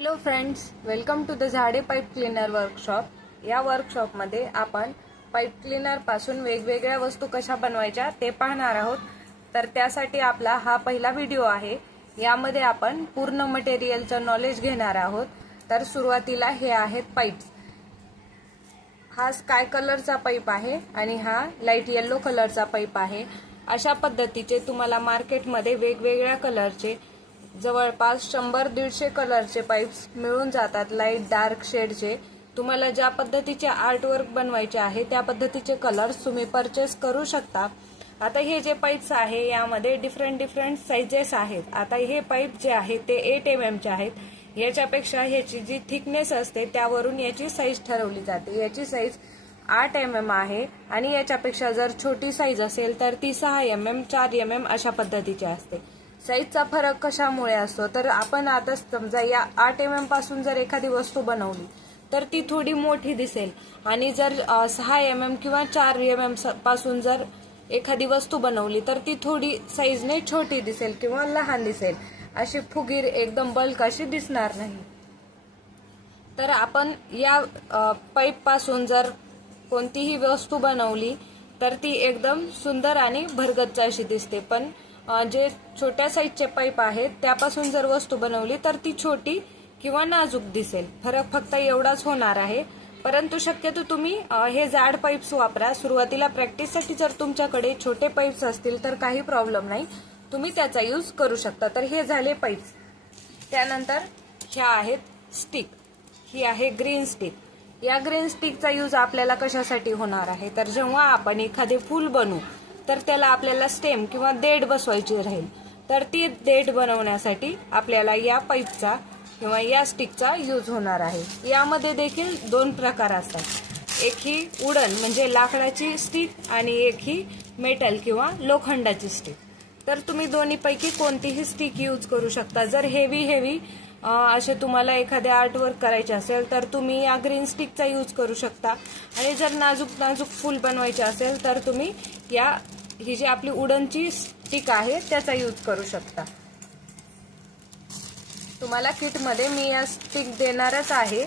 Hello friends, welcome to the Zade pipe cleaner workshop. या वर्कशॉपमध्ये आपण पाईप क्लीनर पासून वेगवेगळ्या वस्तू कशा बनवायच्या ते पाहणार आहोत. तर त्यासाठी आपला हा पहिला व्हिडिओ आहे. यामध्ये आपण पूर्ण मटेरियलचं नॉलेज घेणार आहोत. तर सुरुवातीला हे आहेत पाईप्स. हा स्काय कलरचा पाईप आहे आणि हा लाईट येलो कलरचा पाईप आहे. अशा पद्धतीचे तुम्हाला मार्केटमध्ये वेगवेगळ्या कलरचे जवळपास 100-150 कलरचे पाईप्स मिळून जातात. लाईट डार्क शेडचे तुम्हाला ज्या पद्धतीचे आर्टवर्क बनवायचे आहे त्या पद्धतीचे कलर्स तुम्ही परचेस करू शकता. आता हे जे पाईप्स आहे यामध्ये डिफरंट साइजेस आहेत. आता हे पाईप जे आहे ते 8 mm चे आहेत. याच्यापेक्षा ह्याची जी थिकनेस असते त्यावरून याची साईज ठरवली जाते. याची साईज 8 mm आहे आणि याच्यापेक्षा जर छोटी साईज असेल तर ती 6 mm 4 mm अशा पद्धतीची असते. साईजचा फरक कशामुळे असतो तर आपण आता समजा या 8 mm पासून जर एखादी वस्तू बनवली तर ती थोडी मोठी दिसेल आणि जर 6 mm किंवा 4 mm पासून जर एखादी वस्तू बनवली तर ती थोडी साईजने छोटी दिसेल किंवा लहान दिसेल. अशी फुगीर एकदम बल्क अशी दिसणार नाही. तर आपण या पाईप पासून जर कोणतीही वस्तू बनवली तर ती एकदम सुंदर आणि भरगच्च अशी दिसते. पण जे छोट्या साईजचे पाईप आहेत त्यापासून जर वस्तू बनवली तर ती छोटी किंवा नाजूक दिसेल. फरक फक्त एवढाच होणार आहे. परंतु शक्यतो तुम्ही हे जाड पाईप्स वापरा. सुरुवातीला प्रॅक्टिससाठी जर तुमच्याकडे छोटे पाईप्स असतील तर काही प्रॉब्लेम नाही, तुम्ही त्याचा यूज करू शकता. तर हे झाले पाईप्स. त्यानंतर ह्या आहेत स्टिक. ही आहे ग्रीन स्टिक. या ग्रीन स्टिकचा यूज आपल्याला कशासाठी होणार आहे तर जेव्हा आपण एखादे फूल बनवू तर त्याला आपल्याला स्टेम किंवा देठ बसवायची राहील तर ती देठ बनवण्यासाठी आपल्याला या पाईपचा किंवा या स्टिकचा यूज होणार आहे. यामध्ये देखील 2 प्रकार असतात. एक ही वुडन म्हणजे लाकडाची स्टिक आणि एक ही मेटल किंवा लोखंडाची स्टिक. तर तुम्ही दोन्हीपैकी कोणतीही स्टिक यूज करू शकता. जर हेवी असे तुम्हाला एखादे आर्टवर्क करायचे असेल तर तुम्ही या ग्रीन स्टिकचा यूज करू शकता आणि जर नाजूक फूल बनवायचे असेल तर तुम्ही ही जी आपली वुडनची स्टिक आहे त्याचा यूज करू शकता. तुम्हाला किटमध्ये मी या स्टिक देणारच आहे,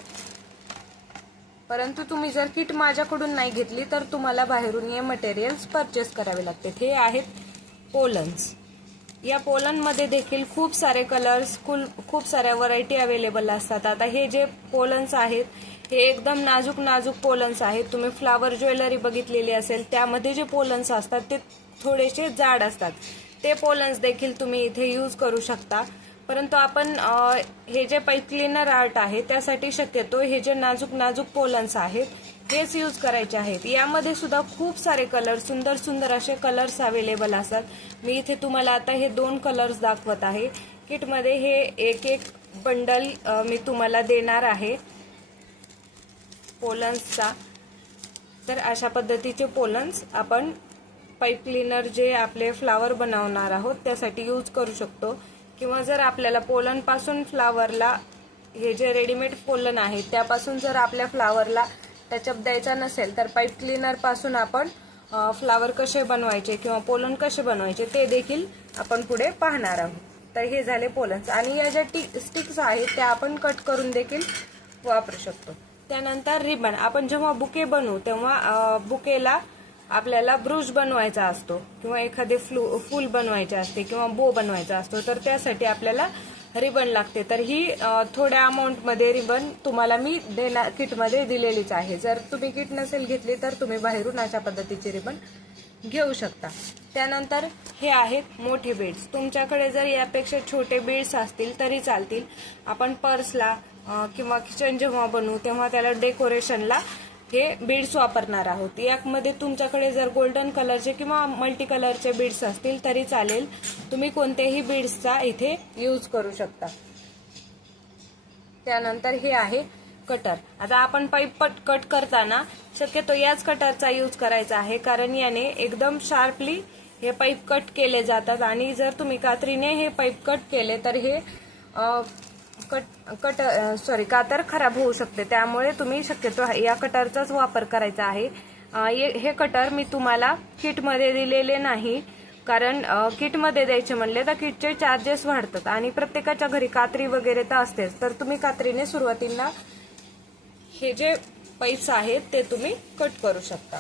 परंतु तुम्ही जर किट माझ्याकडून नाही घेतली तर तुम्हाला बाहेरून हे मटेरियल्स परचेस करावे लागते. हे आहेत पोलन्स. या पोलनमध्ये देखील खूप सारे कलर्स खूप साऱ्या व्हरायटी अवेलेबल असतात. आता हे जे पोलन्स आहेत हे एकदम नाजूक पोलन्स आहेत. तुम्ही फ्लावर ज्वेलरी बघितलेली असेल त्यामध्ये जे पोलन्स असतात ते थोडेसे जाड असतात. ते पोलन्स देखील तुम्ही इथे यूज करू शकता. परंतु आपण हे जे पाईप क्लीनर आर्ट आहे त्यासाठी शक्यतो हे जे नाजूक पोलन्स आहेत हेच यूज करायचे आहेत. यामध्ये सुद्धा खूप सारे कलर सुंदर असे कलर्स अवेलेबल असतात. मी इथे तुम्हाला आता हे 2 कलर्स दाखवत आहे. किटमध्ये हे एक बंडल मी तुम्हाला देणार आहे पोलन्सचा. तर अशा पद्धतीचे पोलन्स आपण पाईप क्लीनर जे आपले फ्लावर बनवणार आहोत त्यासाठी यूज करू शकतो. किंवा जर आपल्याला पोलन पासून फ्लावरला हे जे रेडीमेड पोलन आहे त्यापासून जर आपल्या फ्लावरला टचअप द्यायचा नसेल तर पाईप क्लीनर पासून आपण फ्लावर कसे बनवायचे किंवा पोलन कसे बनवायचे ते देखील आपण पुढे पाहणार आहोत. तर हे झाले पोलन्स आणि या ज्या स्टिक्स आहेत त्या आपण कट करून देखील वापरू शकतो. त्यानंतर रिबन. आपण जेव्हा बुके बनवू तेव्हा बुकेला आपल्याला ब्रूच बनवायचा असतो किंवा एखादे फूल बनवायचे असते किंवा बो बनवायचा असतो तर त्यासाठी आपल्याला रिबन लागते. तर ही थोड्या अमाऊंटमध्ये रिबन तुम्हाला मी किटमध्ये दिलेलीच आहे. जर तुम्ही किट नसेल घेतली तर तुम्ही बाहेरून अशा पद्धतीची रिबन घेऊ शकता. त्यानंतर हे आहेत मोठे बीड्स. तुमच्याकडे जर यापेक्षा छोटे बीड्स असतील तरी चालतील. आपण पर्सला किंवा किचन जेव्हा बनवू तेव्हा त्याला डेकोरेशनला हे बीड्स वापरणार आहोत. यामध्ये तुमच्याकडे जर गोल्डन कलरचे किंवा मल्टी कलरचे बीड्स असतील तरी चालेल. तुम्ही कोणत्याही बीड्सचा इथे यूज करू शकता. त्यानंतर हे आहे कटर. आता आपण पाईप कट करताना शक्यतो याच कटरचा यूज करायचा आहे कारण याने एकदम शार्पली हे पाईप कट केले जातात आणि जर तुम्ही कात्रीने हे पाईप कट केले तर हे कातर खराब होऊ शकते. त्यामुळे तुम्ही शक्यतो या कटरचाच वापर करायचा आहे. हे कटर मी तुम्हाला किटमध्ये दिलेले नाही कारण किटमध्ये द्यायचे म्हणले तर किटचे चार्जेस वाढतात आणि प्रत्येकाच्या घरी कात्री वगैरे तर असतेच, तर तुम्ही कात्रीने सुरुवातीला हे जे पैसे आहेत ते तुम्ही कट करू शकता.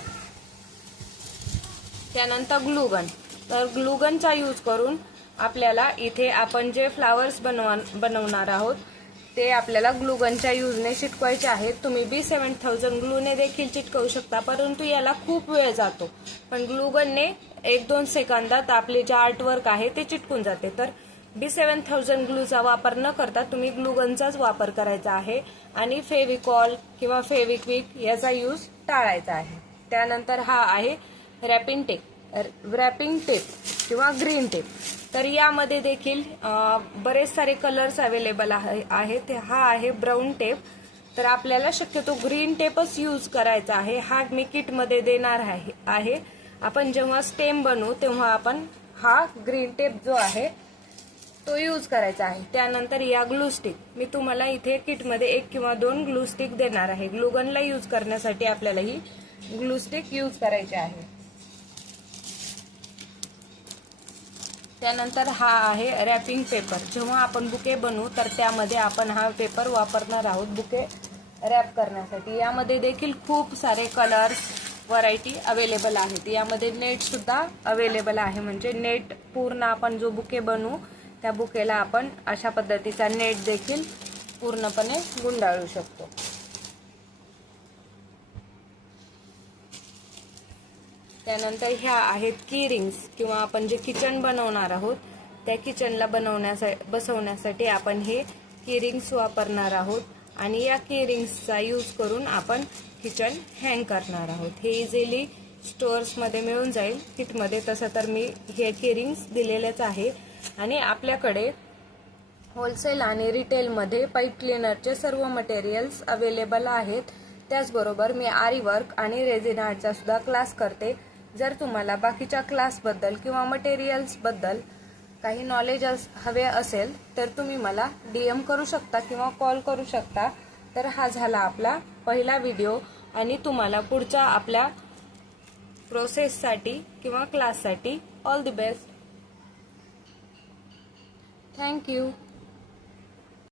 त्यानंतर ग्लूगन. तर ग्लूगनचा यूज करून आपल्याला इथे आपण जे फ्लावर्स बनवणार आहोत ते आपल्याला ग्लूगनच्या यूजने चिटकवायचे आहेत. तुम्ही B7000 ग्लूने देखील चिटकवू शकता, परंतु याला खूप वेळ जातो. पण ग्लूगनने 1-2 सेकंदात आपले जे आर्टवर्क आहे ते चिटकून जाते. तर B7000 ग्लूचा वापर न करता तुम्ही ग्लूगनचाच वापर करायचा आहे आणि फेविकॉल किंवा फेविक्विक याचा यूज टाळायचा आहे. त्यानंतर हा आहे रॅपिंग टेप किंवा ग्रीन टेप. तर यामध्ये देखील बरेच सारे कलर्स अवेलेबल आहेत. हा आहे ब्राऊन टेप. तर आपल्याला शक्यतो ग्रीन टेपच यूज करायचा आहे. हा मी किटमध्ये देणार आहे. आपण जेव्हा स्टेम बनवू तेव्हा आपण हा ग्रीन टेप जो आहे तो यूज करायचा आहे. त्यानंतर या ग्लू स्टिक, मी तुम्हाला इथे किटमध्ये 1 किंवा 2 ग्लू स्टिक देणार आहे. ग्लूगनला यूज करण्यासाठी आपल्याला ही ग्लू स्टिक यूज करायची आहे. त्यानंतर हा आहे रॅपिंग पेपर. जेव्हा आपण बुके बनवू तर त्यामध्ये आपण हा पेपर वापरणार आहोत बुके रॅप करण्यासाठी. यामध्ये देखील खूप सारे कलर्स व्हरायटी अवेलेबल आहेत. यामध्ये नेट सुद्धा अवेलेबल आहे, म्हणजे नेट पूर्ण आपण जो बुके बनवू त्या बुकेला आपण अशा पद्धतीचा नेट देखील पूर्णपणे गुंडाळू शकतो. त्यानंतर ह्या आहेत की रिंग्स, किंवा आपण जे किचन बनवणार आहोत त्या किचनला बसवण्यासाठी आपण हे की रिंग्स वापरणार आहोत आणि या की रिंग्सचा यूज करून आपण किचन हँग करणार आहोत. हे इझिली स्टोअर्समध्ये मिळून जाईल किटमध्ये. तसं तर मी हे की रिंग्स दिलेलेच आहे. आणि आपल्याकडे होलसेल आणि रिटेलमध्ये पाईप क्लीनरचे सर्व मटेरियल्स अवेलेबल आहेत. त्याचबरोबर मी आरी वर्क आणि रेझिन आर्टचा सुद्धा क्लास करते. जर तुम्हाला बाकीच्या क्लासबद्दल किंवा मटेरियल्सबद्दल काही नॉलेज हवे असेल तर तुम्ही मला DM करू शकता किंवा कॉल करू शकता. तर हा झाला आपला पहिला व्हिडिओ आणि तुम्हाला पुढच्या आपल्या प्रोसेससाठी किंवा क्लाससाठी ऑल द बेस्ट. थँक्यू.